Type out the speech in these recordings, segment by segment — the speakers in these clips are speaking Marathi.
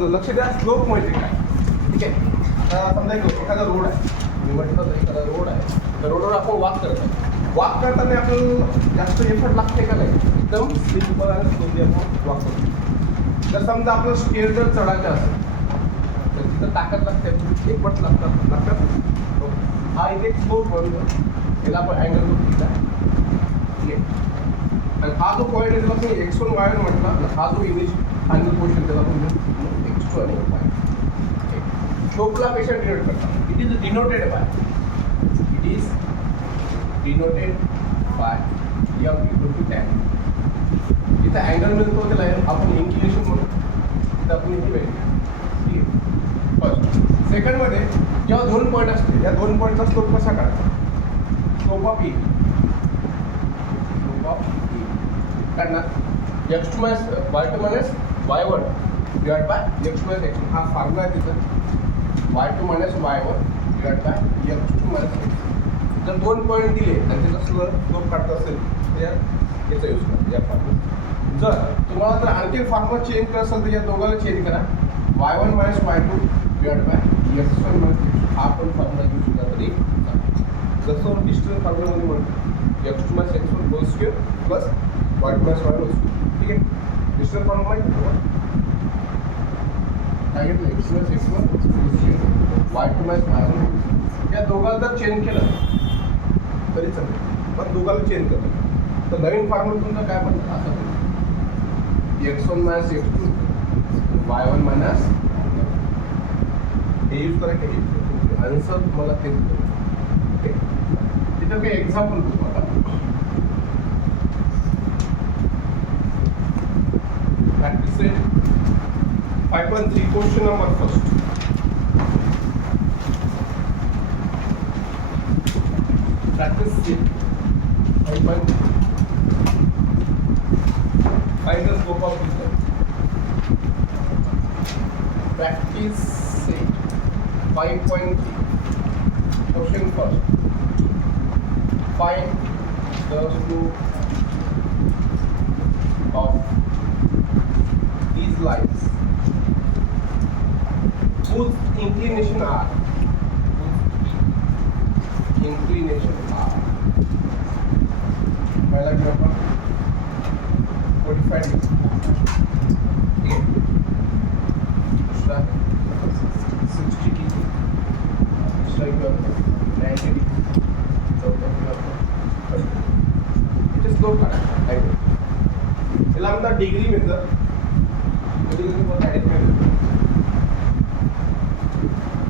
तर लक्ष द्या, स्लोप म्हणजे काय. ठीक आहे. आता समजा एखादा रोड आहे, मी म्हटलं तर एखादा रोड आहे, तर रोडवर आपण वॉक करत आहे. वॉक करताना आपल्याला जास्त एफर्ट लागते का नाही, एकदम स्लिपवर आणि स्लोली आपण वॉक करतो. जर समजा आपलं स्टेअर जर चढायचं असेल तर तिथं ताकद लागते, एक पट लागतात. हा इथे एक स्लोप बनतो, याला आपण अँगल करू ठीक आहे. आणि हा जो पॉईंट आहे त्याला आपण x1 y1 म्हटला, हा जो इमेज अँगल पोर्शन त्याला आपण x2 आणि y. स्लोपला कशा डिनोट करतात, it is denoted by m equal to tan. इथं अँगल मिळतो त्याला आपण इन्क्लिनेशन म्हणू, इथं आपण इथे वेळ. ठीक आहे. फर्स्ट. सेकंडमध्ये जेव्हा दोन पॉईंट असते, या दोन पॉईंटचा स्लोप कसा काढायचा, स्लोप ऑफ E काढणार x2 minus y2 minus y1 divide by x2 minus x1. हा फॉर्म्युला आहे तिथं, y2 minus y1 divide by x2 minus x. जर दोन पॉईंट दिले आणि त्याचा स्लोप काढता असेल तर याचा यूज करा या फॉर्म्युला. जर तुम्हाला जर आणखी फॉर्म्युला चेंज करायचं असेल तर या दोघांना चेंज करा, y1 minus y2 divide by x1 minus x2. हा पण फॉर्म्युला यूज केला तरी जसं डिस्टन्स फॉर्म्युलामध्ये म्हणतो x2 minus x1 whole square plus y2 minus y1 whole square. ठीक आहे. डिस्टन्स फॉर्म्युला माहिती आहे सांगितलं, x minus x1 whole square y2 minus y1. या दोघांना जर चेंज केलं तरी चालेल, पण दोघांना चेंज करतो तर नवीन फॉर्म्युला तुमचा काय म्हणतात असं x1 minus x2 y1 minus. हे यूज करा की आन्सर तुम्हाला तेच ओके. तिथं काही एक्झाम्पल तुम्हाला practice 5.3 question number first. Practice 5.3. Find the scope of this. Practice 5.3. Question first. Find the slope of these lines whose inclination are. पहिला घेऊ आपण 45 डिग्री, दुसरा 60 डिग्री, दुसरा घेऊ आपण 90 डिग्री, चौथा घेऊ आपण इथे स्लोप काढा. याला म्हणतात डिग्री मेथड.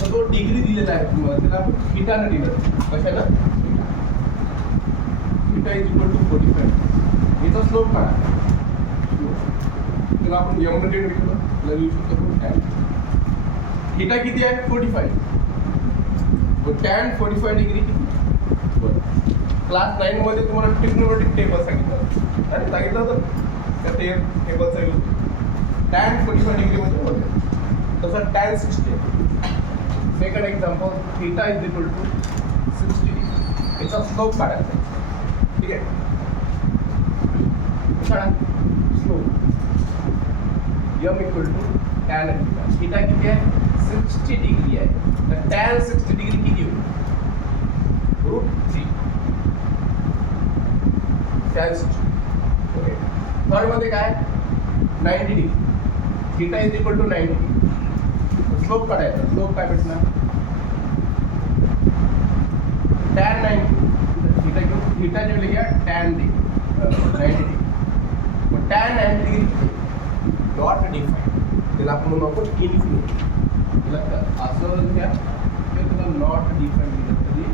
तर तो डिग्री दिलेला आहे तुम्हाला, त्याला आपण थीटाने दिलं. कशाला? Theta is equal to 45. याचा स्लोप काढा. त्याला आपण m ने डिवाइड केलं, त्याला लिहू शकतो tan. थीटा किती आहे? 45. tan 45 डिग्री किती? क्लास 9 मध्ये तुम्हाला ट्रिग्नोमेट्रिक टेबल सांगितलं आणि सांगितलं होतं त्या टेबलचा यूज. tan 45 डिग्री मध्ये होते, तसं tan 60. Second example, theta is equal to 60 degree. याचा स्लोप काढायचा आहे. ठीक आहे. Slope m equal to tan theta. Theta किती आहे? 60 डिग्री आहे. तर tan 60 डिग्री किती होईल? √3 tan 60. ओके. थर्ड मध्ये काय? 90 degree. Theta is equal to 90. Slope काढायचा. स्लोप काय भेटणार? tan 90. थीटा घेऊ, थीटा जे लिहिया tan 90 डिग्री. मग tan 90 डिग्री नॉट डिफाईन, त्याला आपण म्हणू आपण इन्फिनिटी. त्याला असं घ्या ते तुला नॉट डिफाईन दिलं तरी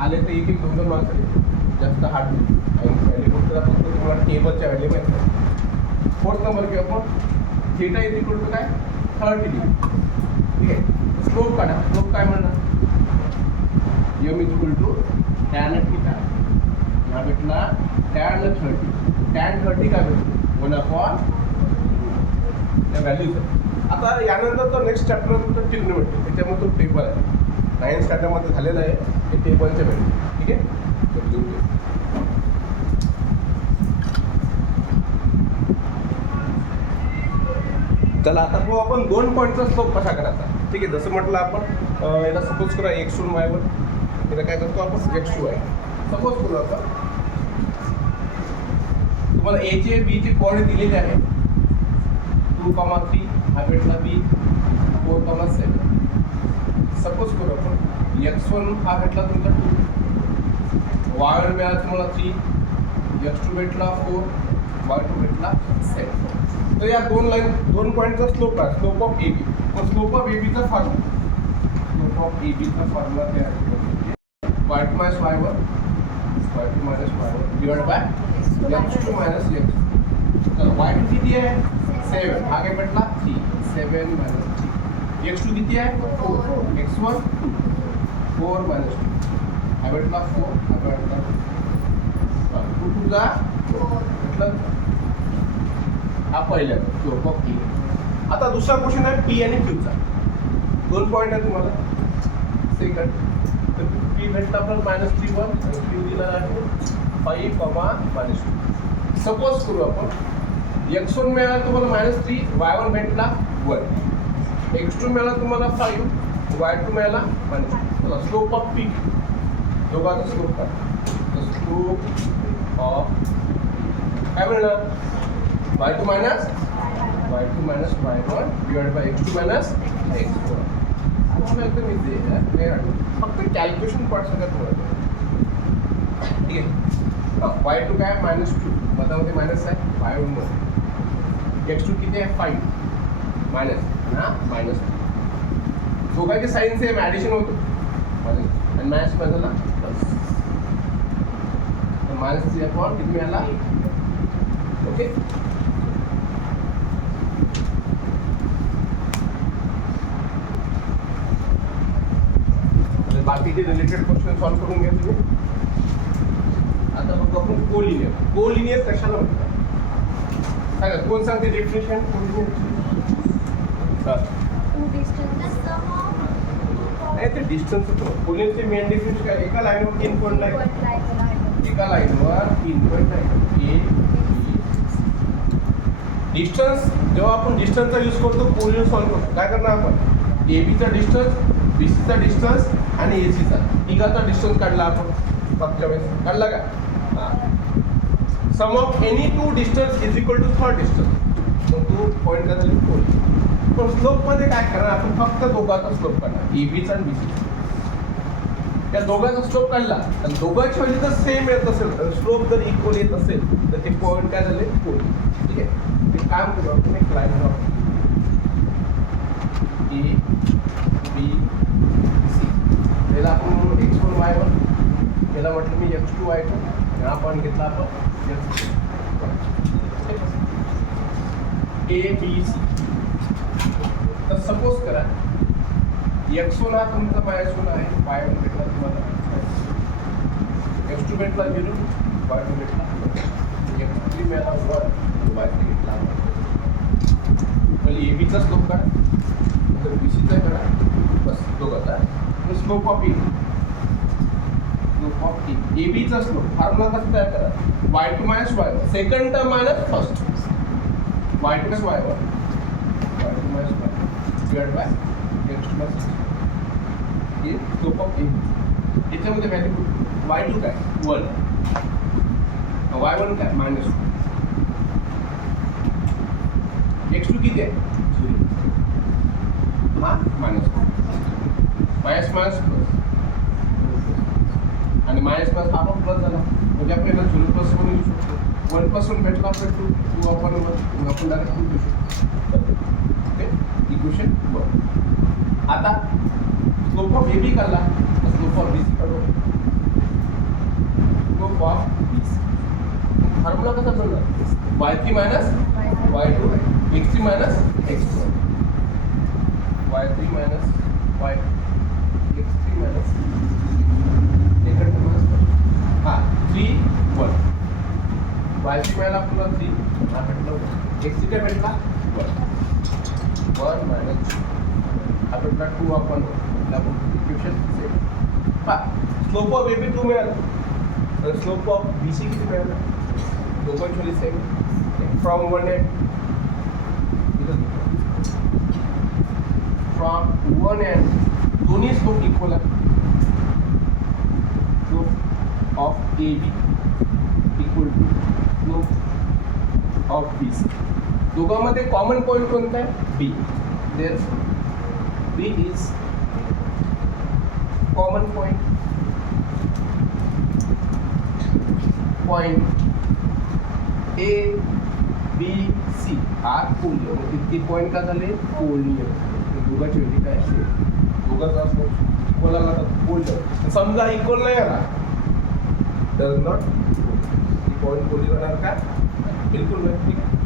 आले तर एक 2 मार्क्स आले, जास्त हार्ड नाही. व्हॅल्यू तर फक्त तुम्हाला टेबलच्या व्हॅल्यू माहिती आहे. फोर्थ नंबर घेऊ आपण, थीटा इज इक्वल टू काय? 30 डिग्री. ठीक आहे. स्लोप काढा. स्लोप काय म्हणणार? m is equal to tan theta. हा भेटला tan 30. tan 30 काय भेटतो? 1/, त्या व्हॅल्यूज. आता यानंतर तर नेक्स्ट चॅप्टर तुमचं ट्रिग्नोमेट्री, त्याच्यामध्ये तो टेबल आहे. 9th स्टँडर्डमध्ये झालेलं आहे हे टेबलचे व्हॅल्यू. ठीक आहे. चला आता बघू आपण 2 पॉईंटचा स्लोप कसा करायचा. ठीक आहे, जसं म्हटलं आपण याला सपोज करा x1 y1, याला काय करतो आपण x2 y. सपोज करू आता तुम्हाला a चे b चे कोऑर्डिनेट दिलेले आहे 2,3 हा भेटला b 4,7. सपोज करू आपण x1 हा भेटला तुमचा 2, y1 मिळाला तुम्हाला 3, x2 भेटला 4, y2 भेटला 7. तर या दोन पॉईंटचा स्लोप आहे, स्लोप ऑफ AB. तर स्लोप ऑफ ABचा फॉर्म्युला तयार करू. y2 minus y1 divide by x2 minus x2. तर y2 किती आहे 7, हा काय भेटला 3, 7 minus 3. x2 किती आहे 4, x1 4 minus 2 हा भेटला 4, हा भेटला 2 तुझा म्हटलं हा पहिला स्लोप ऑफ E. आता दुसरा क्वेश्चन आहे P आणि Q चा. 2 पॉईंट आहे तुम्हाला. सेकंड तर P भेटला आपल्याला -3 1 आणि Q दिला आहे 5, -2. सपोज करू आपण x1 मिळाला तुम्हाला -3, y1 भेटला 1, x2 मिळाला तुम्हाला 5, y2 मिळाला -2. स्लोप ऑफ P दोघांचा स्लोप काय स्लोप ऑफ काय मिळणार y2 minus y1 divided by x2 minus x4. तुम्हाला एकदम इझी आहे, फक्त कॅल्क्युलेशन पार्ट सगळ्यात महत्त्वाचं. ठीक आहे, y2 काय -2 मधामध्ये मायनस आहे, y1 मध्ये x2 किती आहे 5 मायनस ना -2. दोघांचे साइन सेम ॲडिशन होतो मायनस आणि मॅथ्स मध्ये प्लस. तर -3 अपॉन किती मिळाला. ओके, बाकीचे रिलेटेड क्वेश्चन सॉल्व्ह करून घ्या तुम्ही. आता बघू आपण कोलिनियर कशाला म्हणतात सांगा, कोण सांगते डेफिनेशन नाही ते डिस्टन्स होतो. कोलिनियरचे मेन डेफिनेशन काय, एका लाईनवर 3 पॉईंट आहे, एका लाईनवर 3 पॉईंट आहे. डिस्टन्स जेव्हा आपण डिस्टन्सचा यूज करतो कोलिनियर सॉल्व्ह करतो काय करणार आपण, एबीचा डिस्टन्स, बीसीचा डिस्टन्स आणि एसीचा तिघाचा डिस्टन्स काढला आपण मागच्या वेळेस काढला का. Sum of any 2 distance is equal to third distance. तो 2 पॉईंट का झाले कोलिनियर. पण स्लोपमध्ये काय करणार आपण, फक्त दोघांचा स्लोप काढणार, एबीचा आणि बीसीचा. त्या दोघांचा स्लोप काढला आणि दोघांच्या वेळी जर सेम येत असेल, स्लोप जर इक्वल येत असेल तर ते पॉईंट काय झाले कोलिनियर. ठीक आहे, ते काम करू आपण एक लाईन ए बी सी. याला आपण x1 y1, याला म्हटलं मी x2 y2, हा पॉईंट घेतला आपण ए बी सी. तर सपोज करा x1 हा तुमचा -1 आहे, y1 भेटला तुम्हाला, x2 भेटला 0, y2 भेटला, x3 मिळाला 1, y3 भेटला. पहिले एबीचा स्लोप करा, नंतर बीसीचा करा, बस दोघांचा. Slope of E, slope of E, एबीचा स्लोप फॉर्म्युला कसं तयार करा, y2 minus y1, second term minus first, y2 minus y1, y2 minus y1 divide by x2 plus हे स्लोप ऑफ ए. याच्यामध्ये व्हॅल्यू y2 काय 1, y1 काय -2, x2 किती आहे 0, हा -2, मायनस प्लस आणि मायनस प्लस हा पण प्लस झाला म्हणजे आपल्याला 0 प्लस म्हणून येऊ शकतो. 1 प्लस 1 भेटला आपल्याला 2 आपण 1 आपण डायरेक्ट 2 घेऊ शकतो. Okay, equation 1. आता स्लोप ऑफ AB काढला तर स्लोप ऑफ BC काढू. स्लोप ऑफ BC फॉर्म्युला कसा बनणार, y3 minus y2 x3 minus x4, y3 minus y2 x3 minus second term हा 3 1, y3 मिळाला आपल्याला 3, हा भेटला x3 काय भेटला 1 minus हा भेटला 2 आपण इक्वेशन सेम. पहा स्लोप ऑफ AB 2 मिळाला तर स्लोप ऑफ BC किती मिळाला, दोघांची same from 1 and from 1 and दोन्ही स्लोप इक्वल आहे. Slope of A B equal to slope of B C. दोघांमध्ये कॉमन पॉईंट कोणता आहे? B. There B is common point. Point A B C are कोणीय. मग किती पॉईंट का झाले? कोणीय. दोघांची व्हॅल्यू काय असेल? दोघांचा इक्वल आला तर बोललं. समजा इक्वल नाही आला डज नॉट पॉईंट कोणी राहणार का? बिलकुल नाही. ठीक आहे.